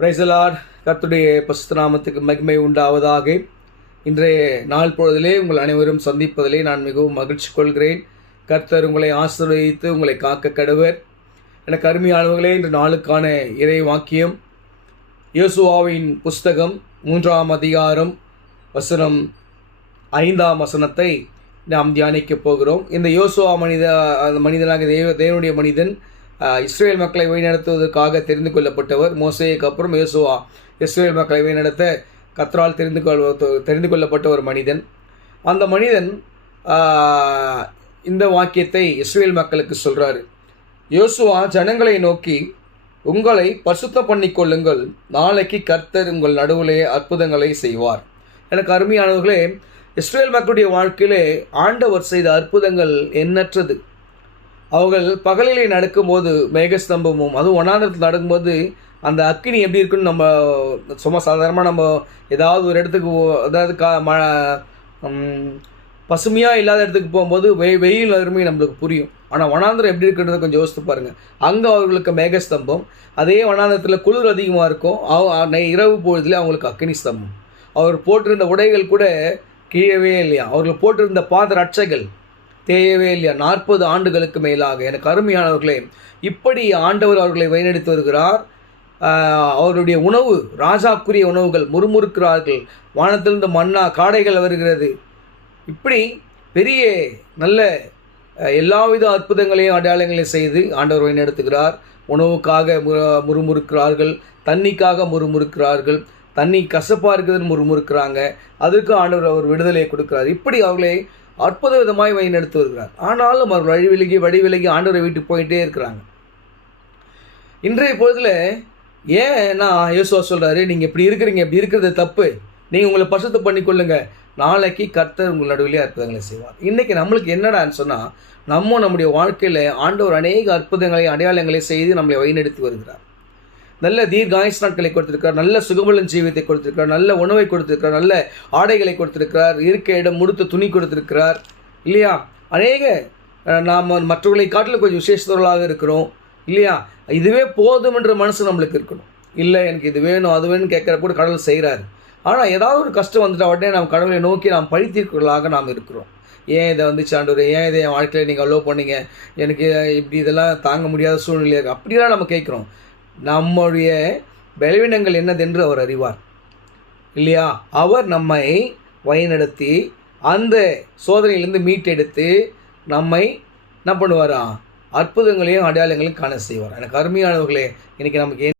Praise the Lord. கர்த்தருடைய பரிசுத்த நாமத்துக்கு மகிமை உண்டாவதாக. இன்றைய நாள் பொழுதிலே உங்கள் அனைவரும் சந்திப்பதிலே நான் மிகவும் மகிழ்ச்சி கொள்கிறேன். கர்த்தர் உங்களை ஆசீர்வதித்து உங்களை காக்க கடவர். எனக்கு அருமையானவர்களே, இன்று நாளுக்கான இறை வாக்கியம் யோசுவாவின் புஸ்தகம் 3ஆம் அதிகாரம் வசனம் 5ஆம் வசனத்தை நாம் தியானிக்கப் போகிறோம். இந்த யோசுவா மனிதனாக தேவனுடைய மனிதன் இஸ்ரேல் மக்களை வழிநடத்துவதற்காக தெரிந்து கொள்ளப்பட்டவர். மோசேக்கு அப்புறம் யோசுவா இஸ்ரேல் மக்களை வழிநடத்த கர்த்தரால் தெரிந்து கொள்ளப்பட்ட ஒரு மனிதன். அந்த மனிதன் இந்த வாக்கியத்தை இஸ்ரேல் மக்களுக்கு சொல்கிறாரு. யோசுவா ஜனங்களை நோக்கி, உங்களை பரிசுத்தம் பண்ணிக்கொள்ளுங்கள், நாளைக்கு கர்த்தர் உங்கள் நடுவிலே அற்புதங்களை செய்வார். எனக்கு அருமையானவர்களே, இஸ்ரேல் மக்களுடைய வாழ்க்கையிலே ஆண்டவர் செய்த அற்புதங்கள் எண்ணற்றது. அவர்கள் பகலிலே நடக்கும்போது மேகஸ்தம்பமும், அதுவும் வனாந்தரத்தில் நடக்கும்போது அந்த அக்கினி எப்படி இருக்குன்னு நம்ம சும்மா சாதாரணமாக நம்ம ஏதாவது ஒரு இடத்துக்கு, அதாவது பசுமையாக இல்லாத இடத்துக்கு போகும்போது வெயில் அருமை நம்மளுக்கு புரியும். ஆனால் வனாந்தரம் எப்படி இருக்குன்றதை கொஞ்சம் யோசித்து பாருங்கள். அங்கே அவர்களுக்கு மேகஸ்தம்பம், அதே வனாந்தரத்தில் குளிர் அதிகமாக இருக்கும். இரவு பொழுதுல அவங்களுக்கு அக்கினி ஸ்தம்பம். அவர் போட்டிருந்த உடைகள் கூட கீழவே இல்லையா, அவர்கள் போட்டிருந்த பாத ரட்சைகள் தேயவே இல்லையா. 40 ஆண்டுகளுக்கு மேலாக. எனக்கு அருமையானவர்களே, இப்படி ஆண்டவர் அவர்களை வழிநடத்தி வருகிறார். அவருடைய உணவு, ராஜாக்குரிய உணவுகள், முறுமுறுக்கிறார்கள். வானத்திலிருந்து மன்னா, காடைகள் வருகிறது. இப்படி பெரிய நல்ல எல்லாவித அற்புதங்களையும் அடையாளங்களையும் செய்து ஆண்டவர் வழிநடத்துகிறார். உணவுக்காக முறுமுறுக்கிறார்கள், தண்ணிக்காக முறுமுறுக்கிறார்கள், தண்ணி கசப்பாக இருக்குதுன்னு முறுமுறுக்கிறாங்க. அதற்கு ஆண்டவர் அவர் விடுதலையை கொடுக்கிறார். இப்படி அவர்களை அற்புத விதமாய் வழிநடத்தி வருகிறார். ஆனாலும் அவர்கள் வழி விலகி ஆண்டவரை விட்டு போயிட்டே இருக்கிறாங்க. இன்றைய பொழுதில் ஏன்னா யோசுவா சொல்கிறாரு, நீங்கள் இப்படி இருக்கிறீங்க, இப்படி இருக்கிறது தப்பு, நீங்கள் உங்களை பரிசுத்தம் பண்ணிக்கொள்ளுங்க, நாளைக்கு கர்த்தர் உங்கள் நடுவிலே அற்புதங்களை செய்வார். இன்றைக்கி நம்மளுக்கு என்னடான்னு சொன்னால், நம்முடைய வாழ்க்கையில் ஆண்டவர் அநேக அற்புதங்களை அடையாளங்களை செய்து நம்மளை வழிநடத்தி வருகிறார். நல்ல தீர்காயுசு நாட்களை கொடுத்திருக்கிறார், நல்ல சுகபலன் ஜீவியத்தை கொடுத்திருக்கிறார், நல்ல உணவை கொடுத்திருக்கிறார், நல்ல ஆடைகளை கொடுத்திருக்கிறார், இருக்க இடம் முடித்த துணி கொடுத்திருக்கிறார் இல்லையா. அநேக நாம் மற்றவர்களை காட்டில் கொஞ்சம் விசேஷத்தவர்களாக இருக்கிறோம் இல்லையா. இதுவே போதும் என்ற மனசு நம்மளுக்கு இருக்கணும். இல்லை எனக்கு இது வேணும் அது வேணும்னு கேட்குறப்போ கடவுள் செய்கிறாரு. ஆனால் ஏதாவது ஒரு கஷ்டம் வந்துட்டு உடனே நாம் கடவுளை நோக்கி நாம் பழித்தீர்களாக நாம் இருக்கிறோம். ஏன் இதை வந்துச்சு ஆண்டவரே, ஏன் இதை என் வாழ்க்கையில் நீங்கள் அலோவ் பண்ணீங்க, எனக்கு இப்படி இதெல்லாம் தாங்க முடியாத சூழ்நிலையாக இருக்குது, அப்படிலாம் நம்ம கேட்குறோம். நம்முடைய பலவீனங்கள் என்னதென்று அவர் அறிவார் இல்லையா. அவர் நம்மை வழிநடத்தி அந்த சோதனையிலிருந்து மீட்டெடுத்து நம்மை என்ன பண்ணுவாரா, அற்புதங்களையும் அடையாளங்களையும் காண செய்வார். எனக்கு அருமையானவர்களே, இன்றைக்கி நமக்கு